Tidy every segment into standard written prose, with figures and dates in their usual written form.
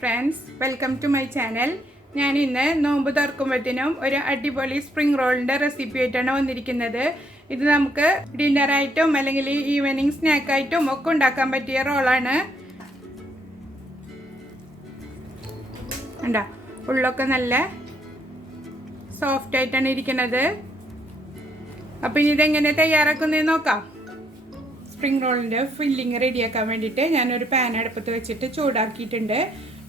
Friends, welcome to my channel. ഞാൻ ഇന്ന് നോമ്പ് തുറക്കുമ്പോഴത്തേനും ഒരു അടിപൊളി സ്പ്രിംഗ് റോളിൻ്റെ റെസിപ്പി ആയിട്ടാണ് വന്നിരിക്കുന്നത്. ഇത് നമുക്ക് ഡിന്നറായിട്ടും അല്ലെങ്കിൽ ഈവനിങ് സ്നാക്കായിട്ടും ഒക്കെ ഉണ്ടാക്കാൻ പറ്റിയ റോളാണ്. ഉണ്ടാ ഉള്ളൊക്കെ നല്ല സോഫ്റ്റ് ആയിട്ടാണ് ഇരിക്കുന്നത്. അപ്പം ഇനി ഇതെങ്ങനെ തയ്യാറാക്കുന്നതെന്ന് നോക്കാം. സ്പ്രിംഗ് റോളിൻ്റെ ഫില്ലിങ് റെഡിയാക്കാൻ വേണ്ടിയിട്ട് ഞാനൊരു പാൻ അടുപ്പത്ത് വെച്ചിട്ട് ചൂടാക്കിയിട്ടുണ്ട്.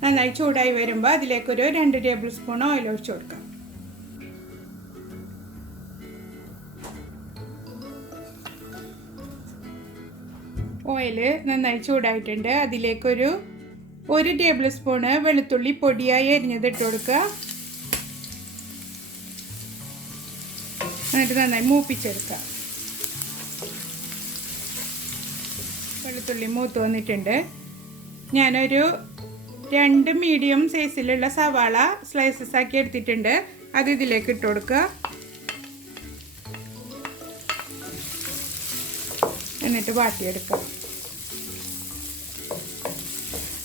നന്നായി ചൂടായി വരുമ്പോൾ അതിലേക്കൊരു 2 ടേബിൾ സ്പൂൺ ഓയിൽ ഒഴിച്ച് കൊടുക്കാം. ഓയിൽ നന്നായി ചൂടായിട്ടുണ്ട്. അതിലേക്കൊരു 1 ടേബിൾ സ്പൂണ് വെളുത്തുള്ളി പൊടിയായി അരിഞ്ഞത് ഇട്ട് കൊടുക്കുക. എന്നിട്ട് നന്നായി മൂപ്പിച്ചെടുക്കുക. വെളുത്തുള്ളി മൂത്ത് വന്നിട്ടുണ്ട്. ഞാനൊരു 2 മീഡിയം സൈസിലുള്ള സവാള സ്ലൈസസ് ആക്കി എടുത്തിട്ടുണ്ട്. അത് ഇതിലേക്ക് ഇട്ട് കൊടുക്കുക. എന്നിട്ട് വാട്ടിയെടുക്കുക.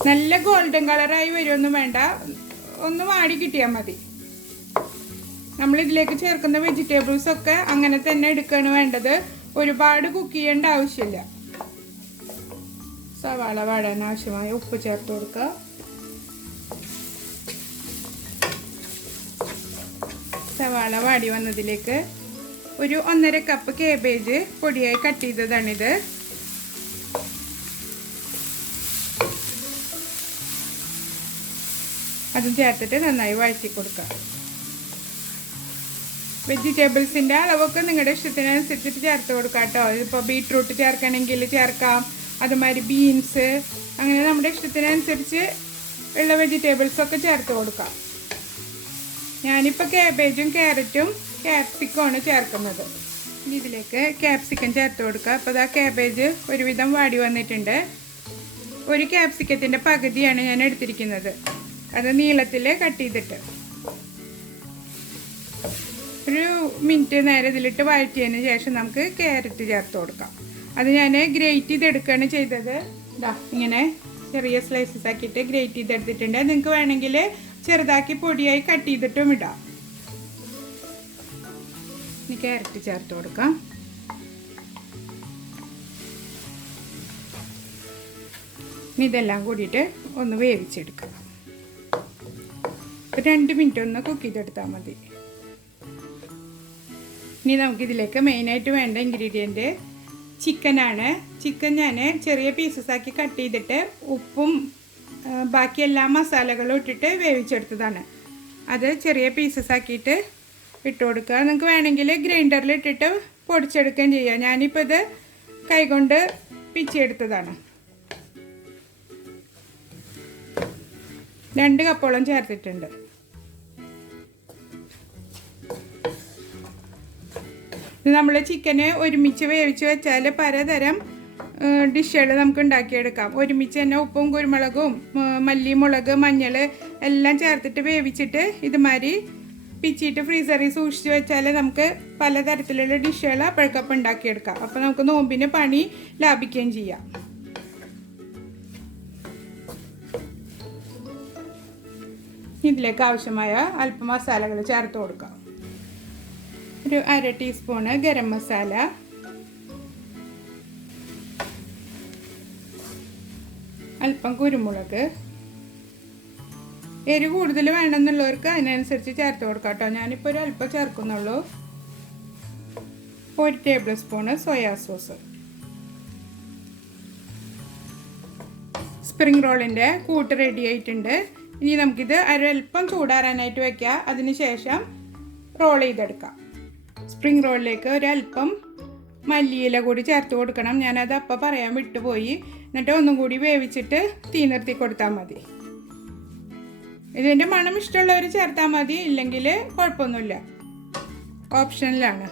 നല്ല ഗോൾഡൻ കളറായി വരുമൊന്നും വേണ്ട, ഒന്ന് വാടി കിട്ടിയാൽ മതി. നമ്മളിതിലേക്ക് ചേർക്കുന്ന വെജിറ്റബിൾസൊക്കെ അങ്ങനെ തന്നെ എടുക്കുകയാണ് വേണ്ടത്. ഒരുപാട് കുക്ക് ചെയ്യേണ്ട ആവശ്യമില്ല. സവാള വാടാൻ ആവശ്യമായ ഉപ്പ് ചേർത്ത് കൊടുക്കുക. സവാള വാടി വന്നതിലേക്ക് ഒരു 1.5 കപ്പ് കാബേജ് പൊടിയായി കട്ട് ചെയ്തതാണിത്. അതും ചേർത്തിട്ട് നന്നായി വഴറ്റി കൊടുക്കുക. വെജിറ്റബിൾസിൻ്റെ അളവൊക്കെ നിങ്ങളുടെ ഇഷ്ടത്തിനനുസരിച്ചിട്ട് ചേർത്ത് കൊടുക്കാം കേട്ടോ. ഇതിപ്പോൾ ബീട്രൂട്ട് ചേർക്കണമെങ്കിൽ ചേർക്കാം, അതുമാതിരി ബീൻസ്, അങ്ങനെ നമ്മുടെ ഇഷ്ടത്തിനനുസരിച്ച് ഉള്ള വെജിറ്റബിൾസൊക്കെ ചേർത്ത് കൊടുക്കാം. ഞാനിപ്പോൾ കാബേജും ക്യാരറ്റും ക്യാപ്സിക്കമാണ് ചേർക്കുന്നത്. ഇനി ഇതിലേക്ക് ക്യാപ്സിക്കം ചേർത്ത് കൊടുക്കുക. അപ്പോൾ ആ കാബേജ് ഒരുവിധം വാടി വന്നിട്ടുണ്ട്. ഒരു ക്യാപ്സിക്കത്തിൻ്റെ പകുതിയാണ് ഞാൻ എടുത്തിരിക്കുന്നത്. അത് നീളത്തിൽ കട്ട് ചെയ്തിട്ട് ഒരു മിനിറ്റ് നേരം ഇതിലിട്ട് വഴറ്റിയതിന് ശേഷം നമുക്ക് ക്യാരറ്റ് ചേർത്ത് കൊടുക്കാം. അത് ഞാൻ ഗ്രേറ്റ് ചെയ്തെടുക്കുകയാണ് ചെയ്തത്. ഇതാ ഇങ്ങനെ ചെറിയ സ്ലൈസസ് ആക്കിയിട്ട് ഗ്രേറ്റ് ചെയ്തെടുത്തിട്ടുണ്ട്. നിങ്ങൾക്ക് വേണമെങ്കിൽ ചെറുതാക്കി പൊടിയായി കട്ട് ചെയ്തിട്ടും ഇടാം. ഇനി ക്യാരറ്റ് ചേർത്ത് കൊടുക്കാം. ഇനി ഇതെല്ലാം കൂടിയിട്ട് ഒന്ന് വേവിച്ചെടുക്കാം. 2 മിനിറ്റ് ഒന്ന് കുക്ക് ചെയ്തെടുത്താൽ മതി. ഇനി നമുക്കിതിലേക്ക് മെയിനായിട്ട് വേണ്ട ഇൻഗ്രീഡിയൻറ്റ് ചിക്കനാണ്. ചിക്കൻ ഞാൻ ചെറിയ പീസസ് ആക്കി കട്ട് ചെയ്തിട്ട് ഉപ്പും ബാക്കി എല്ലാ മസാലകളും ഇട്ടിട്ട് വേവിച്ചെടുത്തതാണ്. അത് ചെറിയ പീസസ് ആക്കിയിട്ട് ഇട്ട് കൊടുക്കുക. നിങ്ങൾക്ക് വേണമെങ്കിൽ ഗ്രൈൻഡറിൽ ഇട്ടിട്ട് പൊടിച്ചെടുക്കുകയും ചെയ്യാം. ഞാനിപ്പോൾ ഇത് കൈകൊണ്ട് പിച്ചിയെടുത്തതാണ്. 2 കപ്പോളം ചേർത്തിട്ടുണ്ട്. നമ്മൾ ചിക്കന് ഒരുമിച്ച് വേവിച്ച് വെച്ചാൽ പലതരം ഡിഷുകൾ നമുക്ക് ഉണ്ടാക്കിയെടുക്കാം. ഒരുമിച്ച് തന്നെ ഉപ്പും കുരുമുളകും മല്ലി, മുളക്, മഞ്ഞൾ എല്ലാം ചേർത്തിട്ട് വേവിച്ചിട്ട് ഇതുമാതിരി പിച്ചിട്ട് ഫ്രീസറിൽ സൂക്ഷിച്ച് വെച്ചാൽ നമുക്ക് പലതരത്തിലുള്ള ഡിഷുകൾ അപ്പോഴേക്കപ്പം ഉണ്ടാക്കിയെടുക്കാം. അപ്പോൾ നമുക്ക് നോമ്പിന് പണി ലാഭിക്കുകയും ചെയ്യാം. ഇതിലേക്ക് ആവശ്യമായ അല്പം മസാലകൾ ചേർത്ത് കൊടുക്കാം. ഒരു 1/2 ടീസ്പൂണ് ഗരം മസാല, അല്പം കുരുമുളക്. എരിവ് കൂടുതൽ വേണമെന്നുള്ളവർക്ക് അതിനനുസരിച്ച് ചേർത്ത് കൊടുക്കാം കേട്ടോ. ഞാനിപ്പോൾ ഒരു അല്പം ചേർക്കുന്നുള്ളൂ. 1 tablespoon soya sauce. Spring റോളിൻ്റെ കൂട്ട് റെഡി ആയിട്ടുണ്ട്. ഇനി നമുക്കിത് ഒരൽപ്പം ചൂടാറാനായിട്ട് വയ്ക്കാം. അതിനുശേഷം റോൾ ചെയ്തെടുക്കാം. സ്പ്രിംഗ് റോളിലേക്ക് ഒരൽപ്പം മല്ലിയില കൂടി ചേർത്ത് കൊടുക്കണം. ഞാനത് അപ്പം പറയാൻ വിട്ടുപോയി. എന്നിട്ട് ഒന്നും കൂടി വേവിച്ചിട്ട് തീ നിർത്തി കൊടുത്താൽ മതി. ഇതിൻ്റെ മണം ഇഷ്ടമുള്ളവർ ചേർത്താൽ മതി, ഇല്ലെങ്കിൽ കുഴപ്പമൊന്നുമില്ല, ഓപ്ഷനിലാണ്.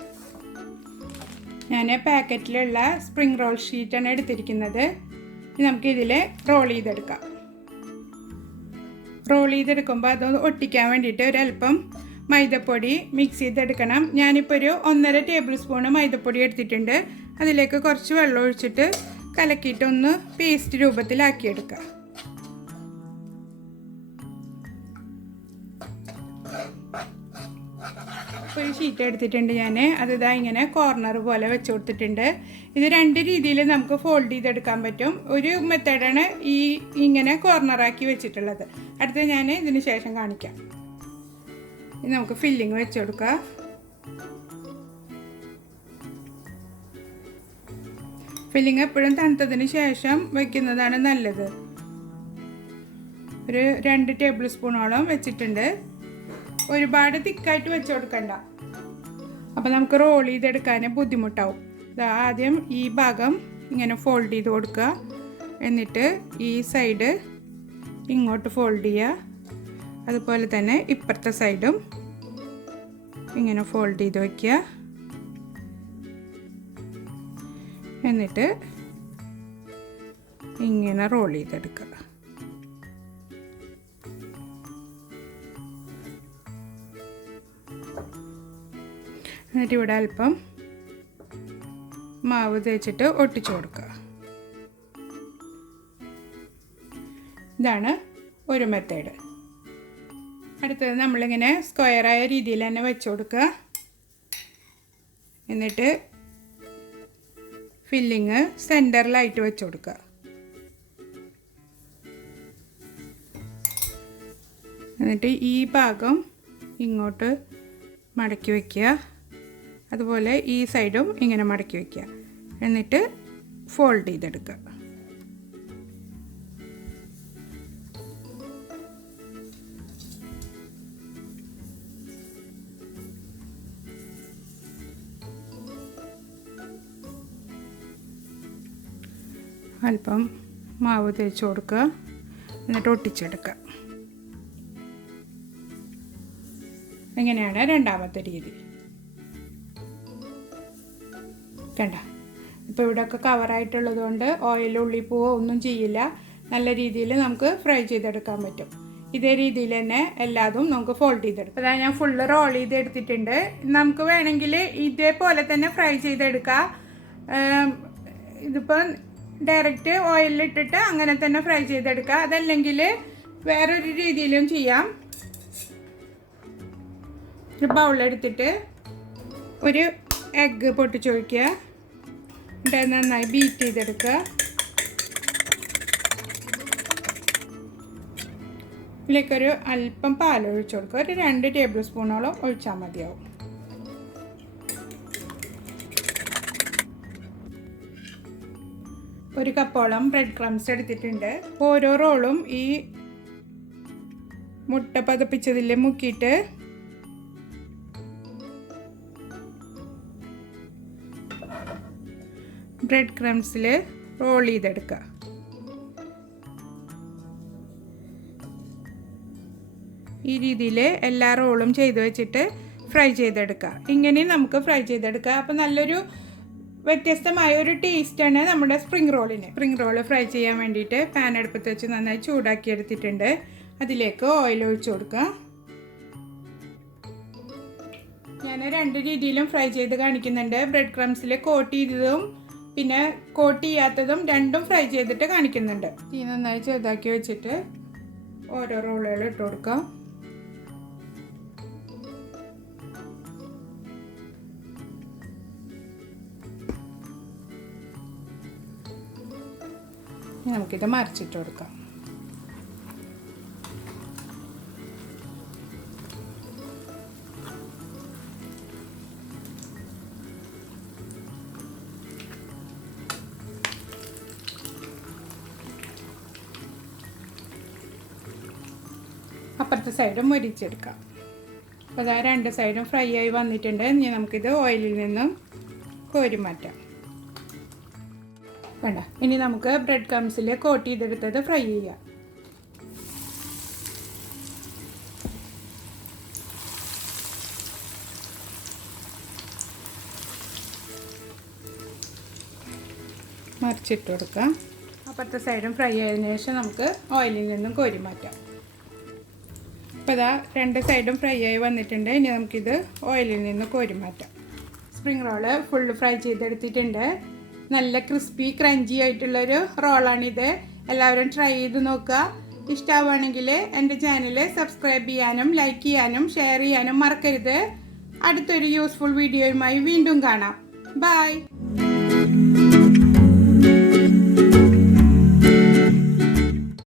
ഞാൻ പാക്കറ്റിലുള്ള സ്പ്രിംഗ് റോൾ ഷീറ്റാണ് എടുത്തിരിക്കുന്നത്. നമുക്കിതിൽ റോൾ ചെയ്തെടുക്കാം. റോൾ ചെയ്തെടുക്കുമ്പോൾ അത് ഒട്ടിക്കാൻ വേണ്ടിയിട്ട് ഒരൽപ്പം മൈദപ്പൊടി മിക്സ് ചെയ്തെടുക്കണം. ഞാനിപ്പോൾ ഒരു 1.5 ടേബിൾ സ്പൂണ് മൈദപ്പൊടി എടുത്തിട്ടുണ്ട്. അതിലേക്ക് കുറച്ച് വെള്ളം ഒഴിച്ചിട്ട് കലക്കിയിട്ടൊന്ന് പേസ്റ്റ് രൂപത്തിലാക്കിയെടുക്കുക. ഷീറ്റ് എടുത്തിട്ടുണ്ട് ഞാൻ. അത് ഇതാ ഇങ്ങനെ കോർണർ പോലെ വെച്ച് കൊടുത്തിട്ടുണ്ട്. ഇത് രണ്ട് രീതിയിൽ നമുക്ക് ഫോൾഡ് ചെയ്തെടുക്കാൻ പറ്റും. ഒരു മെത്തേഡാണ് ഇങ്ങനെ കോർണറാക്കി വെച്ചിട്ടുള്ളത്. അടുത്ത ഞാൻ ഇതിന് ശേഷം കാണിക്കാം. ഇത് നമുക്ക് ഫില്ലിങ് വെച്ച് കൊടുക്കാം. ഫില്ലിങ് എപ്പോഴും തണുത്തതിന് ശേഷം വയ്ക്കുന്നതാണ് നല്ലത്. ഒരു 2 ടേബിൾ സ്പൂണോളം വെച്ചിട്ടുണ്ട്. ഒരുപാട് തിക്കായിട്ട് വെച്ച് കൊടുക്കണ്ട, അപ്പോൾ നമുക്ക് റോൾ ചെയ്തെടുക്കാൻ ബുദ്ധിമുട്ടാവും. ആദ്യം ഈ ഭാഗം ഇങ്ങനെ ഫോൾഡ് ചെയ്ത് കൊടുക്കുക. എന്നിട്ട് ഈ സൈഡ് ഇങ്ങോട്ട് ഫോൾഡ് ചെയ്യുക. അതുപോലെ തന്നെ ഇപ്പുറത്തെ സൈഡും ഇങ്ങനെ ഫോൾഡ് ചെയ്ത് വയ്ക്കുക. എന്നിട്ട് ഇങ്ങനെ റോൾ ചെയ്തെടുക്കുക. എന്നിട്ട് ഇവിടെ അല്പം മാവ് തേച്ചിട്ട് ഒട്ടിച്ചു കൊടുക്കുക. ഇതാണ് ഒരു മെത്തേഡ്. അടുത്തത് നമ്മളിങ്ങനെ സ്ക്വയറായ രീതിയിൽ തന്നെ വെച്ച് കൊടുക്കുക. എന്നിട്ട് ഫില്ലിങ് സെൻറ്ററിലായിട്ട് വെച്ച് കൊടുക്കുക. എന്നിട്ട് ഈ ഭാഗം ഇങ്ങോട്ട് മടക്കി വയ്ക്കുക. അതുപോലെ ഈ സൈഡും ഇങ്ങനെ മടക്കി വയ്ക്കുക. എന്നിട്ട് ഫോൾഡ് ചെയ്തെടുക്കുക. അല്പം മാവ് തേച്ച് കൊടുക്കുക. എന്നിട്ട് ഒട്ടിച്ചെടുക്കുക. ഇങ്ങനെയാണ് രണ്ടാമത്തെ രീതി. കണ്ട, ഇപ്പോൾ ഇവിടെയൊക്കെ കവറായിട്ടുള്ളത് കൊണ്ട് ഓയിൽ ഉള്ളിൽ പോവോ ഒന്നും ചെയ്യില്ല. നല്ല രീതിയിൽ നമുക്ക് ഫ്രൈ ചെയ്തെടുക്കാൻ പറ്റും. ഇതേ രീതിയിൽ തന്നെ എല്ലാതും നമുക്ക് ഫോൾഡ് ചെയ്തെടുക്കാം. അതായത് ഞാൻ ഫുള്ള് റോൾ ചെയ്തെടുത്തിട്ടുണ്ട്. നമുക്ക് വേണമെങ്കിൽ ഇതേപോലെ തന്നെ ഫ്രൈ ചെയ്തെടുക്കാം. ഇതിപ്പോൾ ഡയറക്റ്റ് ഓയിലിട്ടിട്ട് അങ്ങനെ തന്നെ ഫ്രൈ ചെയ്തെടുക്കുക. അതല്ലെങ്കിൽ വേറൊരു രീതിയിലും ചെയ്യാം. ഒരു ബൗളെടുത്തിട്ട് ഒരു എഗ്ഗ് പൊട്ടിച്ച് ഒഴിക്കുക. എന്നിട്ട് നന്നായി ബീറ്റ് ചെയ്തെടുക്കുക. ഇതിലേക്കൊരു അല്പം പാൽ ഒഴിച്ച് കൊടുക്കുക. ഒരു 2 ടേബിൾ സ്പൂണോളം ഒഴിച്ചാൽ മതിയാവും. ഒരു കപ്പോളം ബ്രെഡ് ക്രംസ് എടുത്തിട്ടുണ്ട്. ഓരോ റോളും ഈ മുട്ട പതപ്പിച്ചതിൽ മുക്കിയിട്ട് ബ്രെഡ് ക്രംസിൽ റോൾ ചെയ്തെടുക്കുക. ഈ രീതിയിൽ എല്ലാ റോളും ചെയ്ത് വെച്ചിട്ട് ഫ്രൈ ചെയ്തെടുക്കുക. ഇങ്ങനെ നമുക്ക് ഫ്രൈ ചെയ്തെടുക്കുക. അപ്പോൾ നല്ലൊരു വ്യത്യസ്തമായ ഒരു ടേസ്റ്റാണ് നമ്മുടെ സ്പ്രിംഗ് റോളിന്. സ്പ്രിംഗ് റോൾ ഫ്രൈ ചെയ്യാൻ വേണ്ടിയിട്ട് പാൻ അടുപ്പത്ത് വെച്ച് നന്നായി ചൂടാക്കി എടുത്തിട്ടുണ്ട്. അതിലേക്ക് ഓയിൽ ഒഴിച്ചു കൊടുക്കുക. ഞാൻ 2 രീതിയിലും ഫ്രൈ ചെയ്ത് കാണിക്കുന്നുണ്ട്. ബ്രെഡ് ക്രംസിൽ കോട്ട് ചെയ്തതും പിന്നെ കോട്ട് ചെയ്യാത്തതും രണ്ടും ഫ്രൈ ചെയ്തിട്ട് കാണിക്കുന്നുണ്ട്. തീ നന്നായി ചെറുതാക്കി വെച്ചിട്ട് ഓരോ റോളുകൾ ഇട്ട് കൊടുക്കാം. നമുക്കിത് മറിച്ചിട്ട് കൊടുക്കാം. അപ്പുറത്തെ സൈഡും മൊരിച്ചെടുക്കാം. അപ്പോൾ അതാ 2 സൈഡും ഫ്രൈ ആയി വന്നിട്ടുണ്ട്. ഇനി നമുക്കിത് ഓയിലിൽ നിന്നും കോരി മാറ്റാം. വേണ്ട, ഇനി നമുക്ക് ബ്രെഡ് ക്രംസിൽ കോട്ട് ചെയ്തെടുത്തത് ഫ്രൈ ചെയ്യാം. മറിച്ചിട്ട് കൊടുക്കാം. അപ്പുറത്തെ സൈഡും ഫ്രൈ ആയതിനു ശേഷം നമുക്ക് ഓയിലിൽ നിന്നും കോരി മാറ്റാം. അപ്പോൾ ഇതാ 2 സൈഡും ഫ്രൈ ആയി വന്നിട്ടുണ്ട്. ഇനി നമുക്കിത് ഓയിലിൽ നിന്ന് കോരി മാറ്റാം. സ്പ്രിംഗ് റോള് ഫുള്ള് ഫ്രൈ ചെയ്തെടുത്തിട്ടുണ്ട്. നല്ല ക്രിസ്പി ക്രഞ്ചി ആയിട്ടുള്ളൊരു റോളാണിത്. എല്ലാവരും ട്രൈ ചെയ്ത് നോക്കുക. ഇഷ്ടമാവുകയാണെങ്കിൽ എൻ്റെ ചാനൽ സബ്സ്ക്രൈബ് ചെയ്യാനും ലൈക്ക് ചെയ്യാനും ഷെയർ ചെയ്യാനും മറക്കരുത്. അടുത്തൊരു യൂസ്ഫുൾ വീഡിയോയുമായി വീണ്ടും കാണാം. ബൈ.